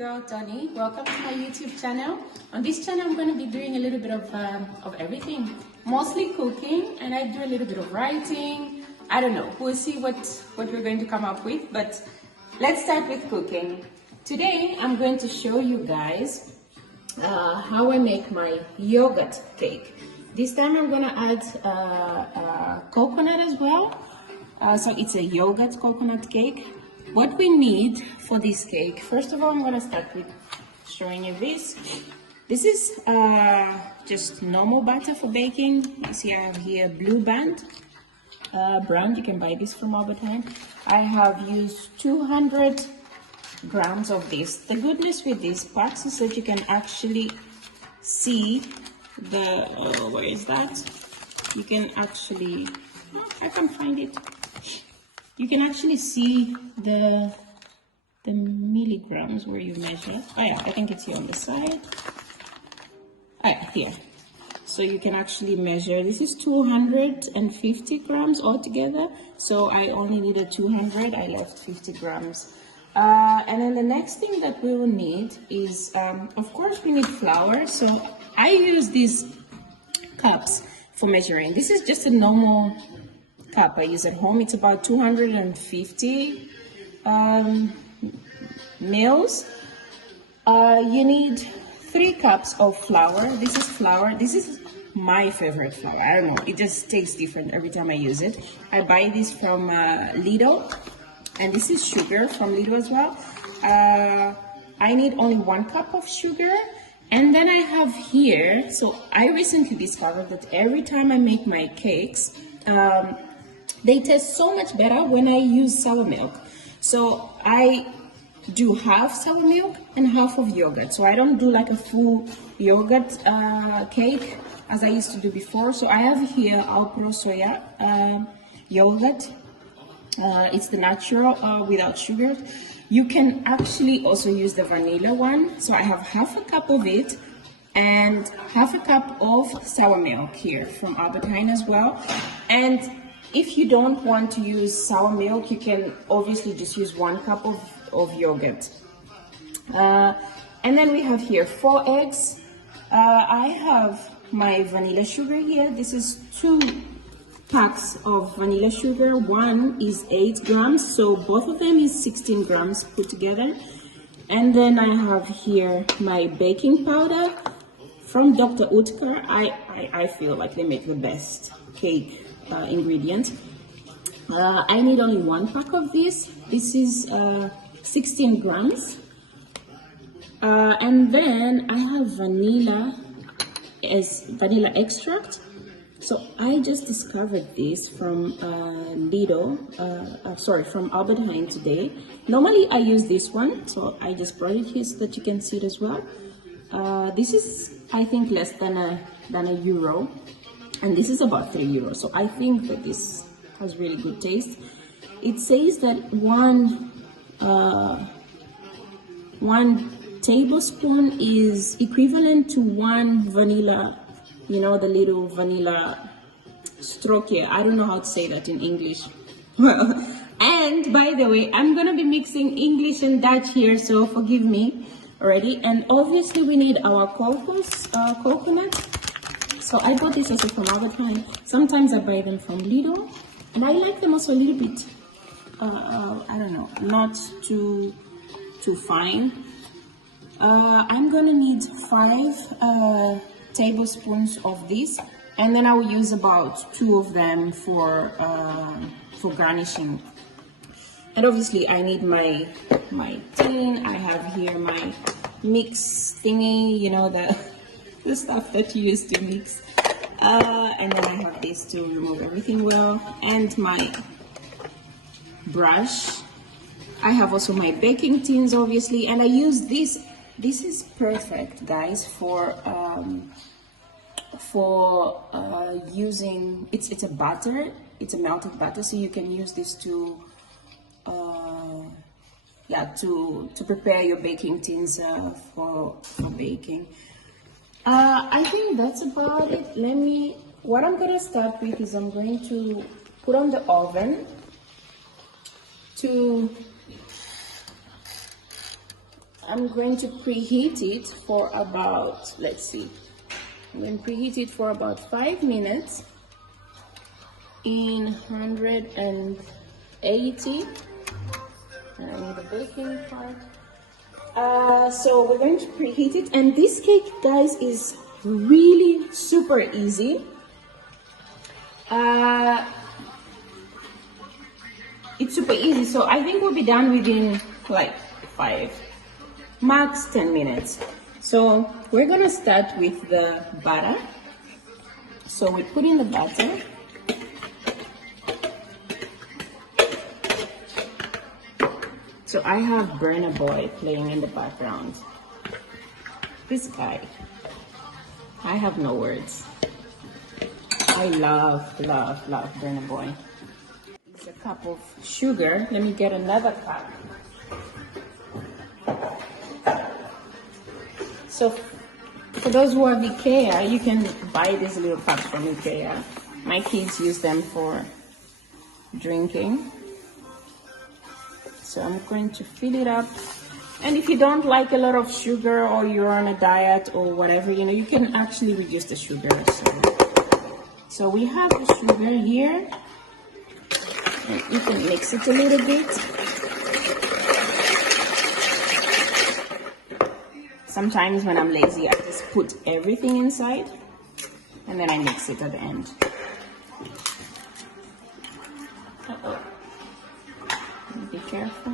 girl Toni. Welcome to my YouTube channel. On this channel I'm going to be doing a little bit of everything, mostly cooking, and I do a little bit of writing. I don't know, we'll see what we're going to come up with, but let's start with cooking. Today I'm going to show you guys how I make my yogurt cake. This time I'm going to add coconut as well, so it's a yogurt coconut cake. What we need for this cake, first of all, I'm going to start with showing you this. This is just normal butter for baking. You see I have here Blue Band brand. You can buy this from Albert Heijn. I have used 200 grams of this. The goodness with these packs is that you can actually see the, where is that? You can actually, I can't find it. You can actually see the milligrams where you measure. Oh yeah, I think it's here on the side. Oh yeah, here. So you can actually measure. This is 250 grams altogether. So I only needed 200. I left 50 grams. And then the next thing that we will need is, of course, we need flour. So I use these cups for measuring. This is just a normal cup I use at home. It's about 250 mils. You need 3 cups of flour. This is flour. This is my favorite flour. I don't know, it just tastes different every time I use it. I buy this from Lidl, and this is sugar from Lidl as well. I need only 1 cup of sugar. And then I have here, so I recently discovered that every time I make my cakes, they taste so much better when I use sour milk. So I do half sour milk and half of yogurt. So I don't do like a full yogurt cake as I used to do before. So I have here Alpro soya yogurt. It's the natural without sugar. You can actually also use the vanilla one. So I have half a cup of it and half a cup of sour milk here from Albert Heijn as well. And if you don't want to use sour milk, you can obviously just use 1 cup of yogurt. And then we have here 4 eggs. I have my vanilla sugar here. This is 2 packs of vanilla sugar. One is 8 grams, so both of them is 16 grams put together. And then I have here my baking powder from Dr. Utker. I feel like they make the best cake ingredient. I need only 1 pack of this. This is 16 grams. And then I have vanilla extract. So I just discovered this from from Albert Heijn today. Normally I use this one, so I just brought it here so that you can see it as well. This is, I think, less than a euro. And this is about 3 euros, so I think that this has really good taste. It says that one tablespoon is equivalent to 1 vanilla, you know, the little vanilla stroke here. I don't know how to say that in English. Well, and by the way, I'm gonna be mixing English and Dutch here, so forgive me already. And obviously we need our coconut. So I bought this also from Albert Heijn. Sometimes I buy them from Lidl, and I like them also a little bit, I don't know, not too fine. I'm gonna need 5 tablespoons of this, and then I will use about 2 of them for garnishing. And obviously I need my tin. I have here my mix thingy, you know, the stuff that you use to mix, and then I have this to remove everything well, and my brush. I have also my baking tins, obviously, and I use this. This is perfect, guys, for using. It's a butter. It's a melted butter, so you can use this to prepare your baking tins for baking. I think that's about it. What I'm going to start with is I'm going to put on the oven to I'm going to preheat it for about, let's see, I'm going to preheat it for about 5 minutes in 180. And I need a baking part. So we're going to preheat it, and this cake, guys, is really super easy. It's super easy, so I think we'll be done within like 5, max 10 minutes. So we're gonna start with the butter. So we put in the butter. So I have Burna Boy playing in the background. This guy, I have no words. I love Burna Boy. It's a cup of sugar. Let me get another cup. So for those who have IKEA, you can buy these little cups from IKEA. My kids use them for drinking. So I'm going to fill it up. And if you don't like a lot of sugar, or you're on a diet or whatever, you know, you can actually reduce the sugar. So we have the sugar here. And you can mix it a little bit. Sometimes when I'm lazy, I just put everything inside and then I mix it at the end. Uh-oh. Be careful.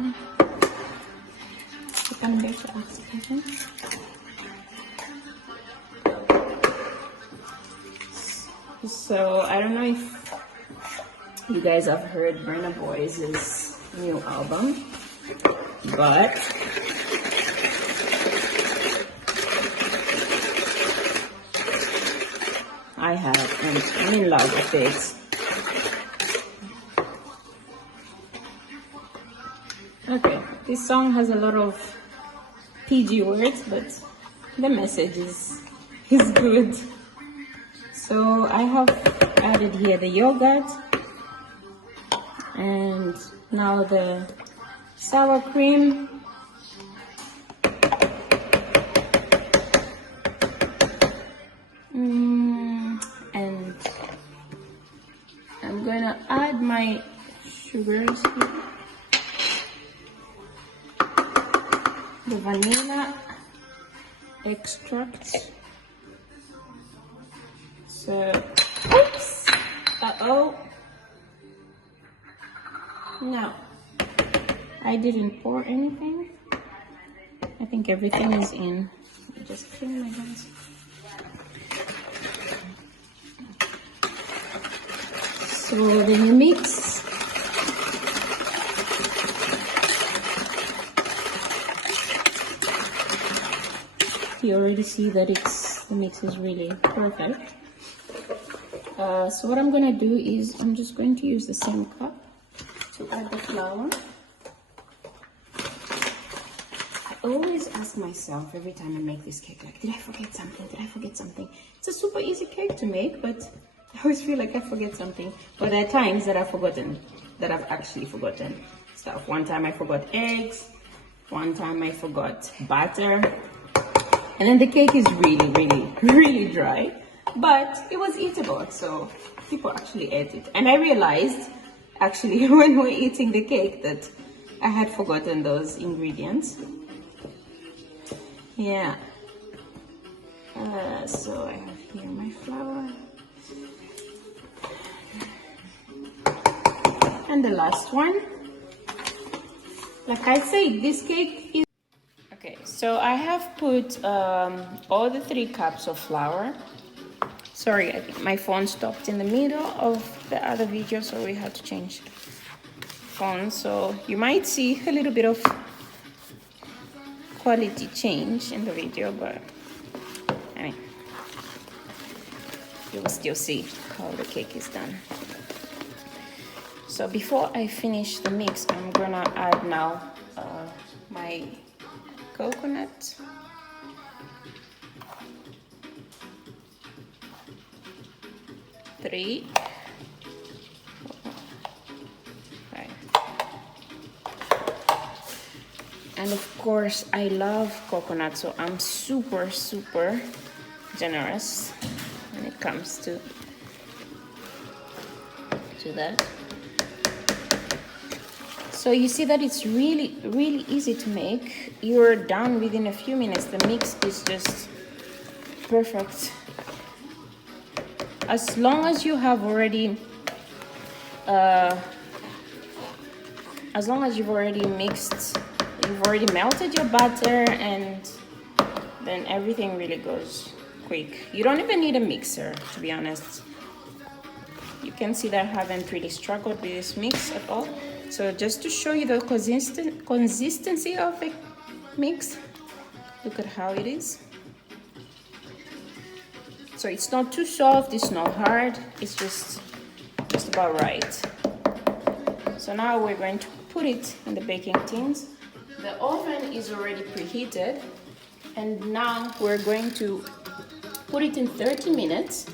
Ik kan een beetje afzetten. So I don't know if you guys have heard Burna Boy's new album, but I have, and I'm in love with it. Okay, this song has a lot of PG words, but the message is good. So I have added here the yogurt, and now the sour cream. And I'm gonna add my sugars here. The vanilla extract. So, oops, no, I didn't pour anything. I think everything is in. Let me just clean my hands. So then you mix. You already see that the mix is really perfect. So what I'm gonna do is I'm just going to use the same cup to add the flour. I always ask myself every time I make this cake, like, did I forget something? Did I forget something? It's a super easy cake to make, but I always feel like I forget something. But there are times that I've actually forgotten stuff. One time I forgot eggs. One time I forgot butter. And then the cake is really dry, but it was eatable, so people actually ate it. And I realized, actually, when we were eating the cake, that I had forgotten those ingredients. Yeah. So I have here my flour. And the last one. Like I said, this cake is... Okay, so I have put all the 3 cups of flour. Sorry, I think my phone stopped in the middle of the other video, so we had to change phone. So you might see a little bit of quality change in the video, but I mean, you will still see how the cake is done. So before I finish the mix, I'm gonna add now my coconut. Three. Right. And of course, I love coconut, so I'm super generous when it comes to that. So you see that it's really easy to make. You're done within a few minutes. The mix is just perfect. As long as you have already mixed, you've already melted your butter, and then everything really goes quick. You don't even need a mixer, to be honest. You can see that I haven't really struggled with this mix at all. So just to show you the consistency of the mix, look at how it is. So it's not too soft, it's not hard, it's just about right. So now we're going to put it in the baking tins. The oven is already preheated, and now we're going to put it in 30 minutes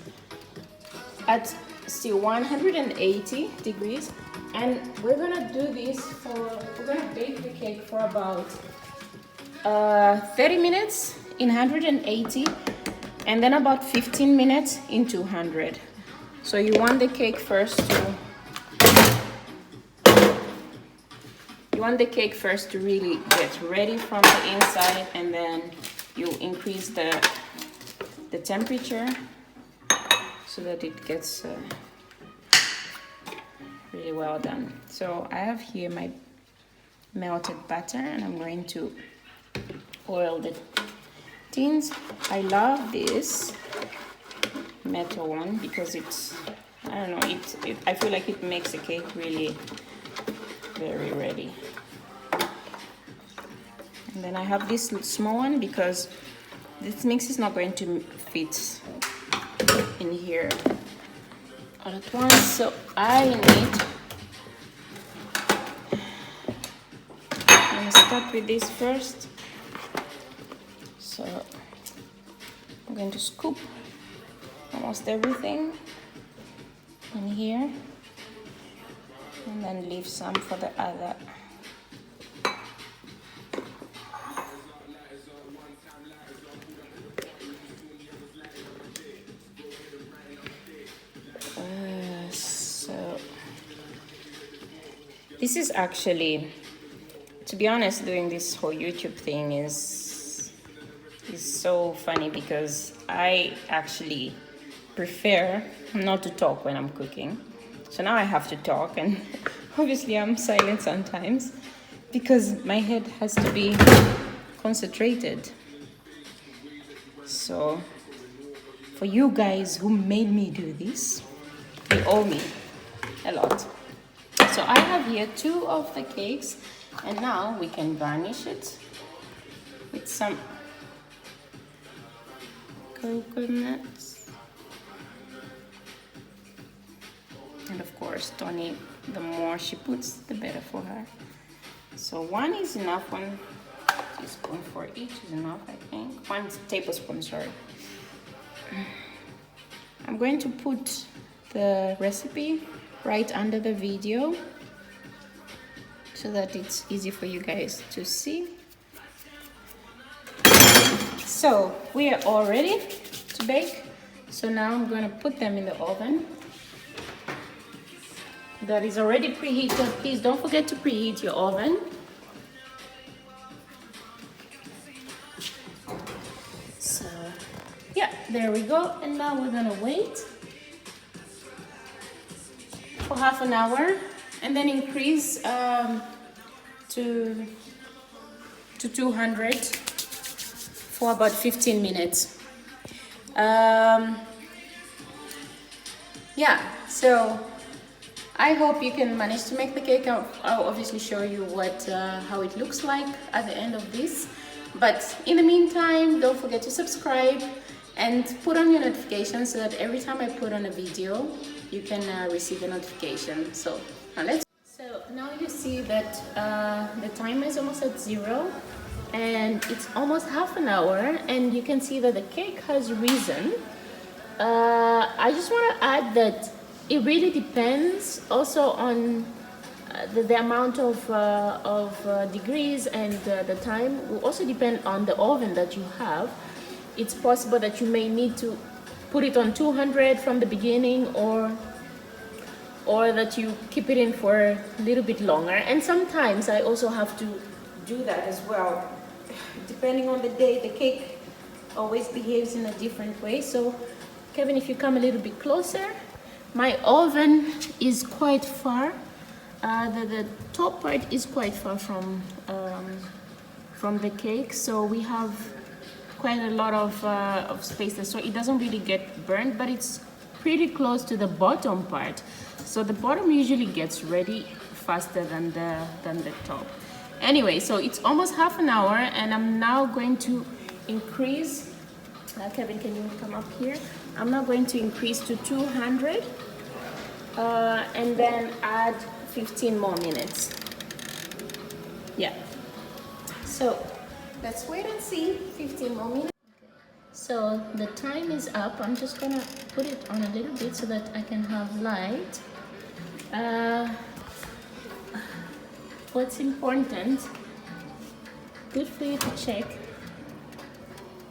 at still 180 degrees, and we're gonna bake the cake for about 30 minutes in 180, and then about 15 minutes in 200. So you want the cake first to really get ready from the inside, and then you increase the temperature so that it gets really well done. So I have here my melted butter, and I'm going to oil the tins. I love this metal one because it's, I don't know, I feel like it makes the cake really very ready. And then I have this small one because this mix is not going to fit in here all at once, so I'm gonna start with this first. So I'm going to scoop almost everything in here, and then leave some for the other. So this is actually, to be honest, doing this whole YouTube thing is so funny because I actually prefer not to talk when I'm cooking. So now I have to talk, and obviously I'm silent sometimes because my head has to be concentrated. So for you guys who made me do this, you owe me a lot. So I have here 2 of the cakes, and now we can garnish it with some coconuts. And of course, Toni, the more she puts, the better for her. So 1 is enough, 1 teaspoon for each is enough, I think. 1 tablespoon, sorry. I'm going to put the recipe right under the video so that it's easy for you guys to see. So we are all ready to bake. So now I'm going to put them in the oven that is already preheated. Please don't forget to preheat your oven. So yeah, there we go. And now we're gonna wait for half an hour, and then increase to 200 for about 15 minutes. Yeah, so I hope you can manage to make the cake. I'll obviously show you how it looks like at the end of this. But in the meantime, don't forget to subscribe and put on your notifications so that every time I put on a video, you can receive a notification. So now you see that the timer is almost at 0, and it's almost half an hour, and you can see that the cake has risen. I just want to add that it really depends also on the amount of degrees and the time will also depend on the oven that you have. It's possible that you may need to put it on 200 from the beginning, or that you keep it in for a little bit longer. And sometimes I also have to do that as well. Depending on the day, the cake always behaves in a different way. So Kevin, if you come a little bit closer, my oven is quite far. The top part is quite far from the cake, so we have quite a lot of space there, so it doesn't really get burned, but it's pretty close to the bottom part. So the bottom usually gets ready faster than the top. Anyway, so it's almost half an hour, and I'm now going to increase. Kevin, can you come up here? I'm now going to increase to 200, and then add 15 more minutes. Yeah. So let's wait and see. 15 more minutes. So the time is up. I'm just gonna put it on a little bit so that I can have light. What's important, good for you to check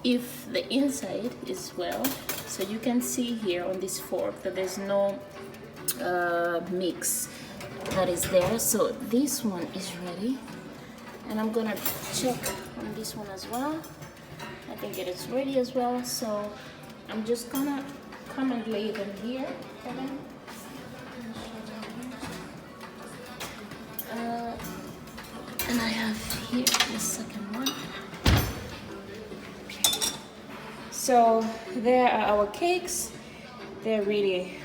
if the inside is well. So you can see here on this fork that there's no mix that is there. So this one is ready, and I'm gonna check on this one as well. I think it is ready as well, so I'm just gonna come and lay them here. And I have here the second one. Okay. So there are our cakes. They're really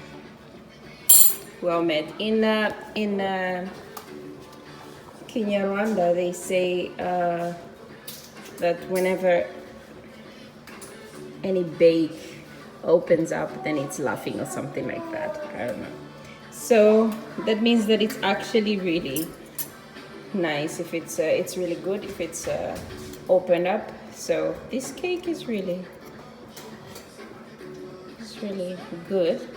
well made. In Kinyarwanda, they say that whenever any bake opens up, then it's laughing or something like that. I don't know. So that means that it's actually really nice if it's really good if it's opened up. So this cake is really good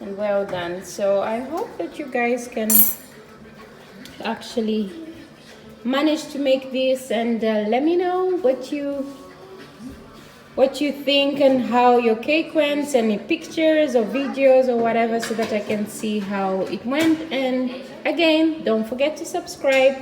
and well done. So I hope that you guys can actually manage to make this, and let me know what you think and how your cake went. Send me pictures or videos or whatever so that I can see how it went. And again, don't forget to subscribe.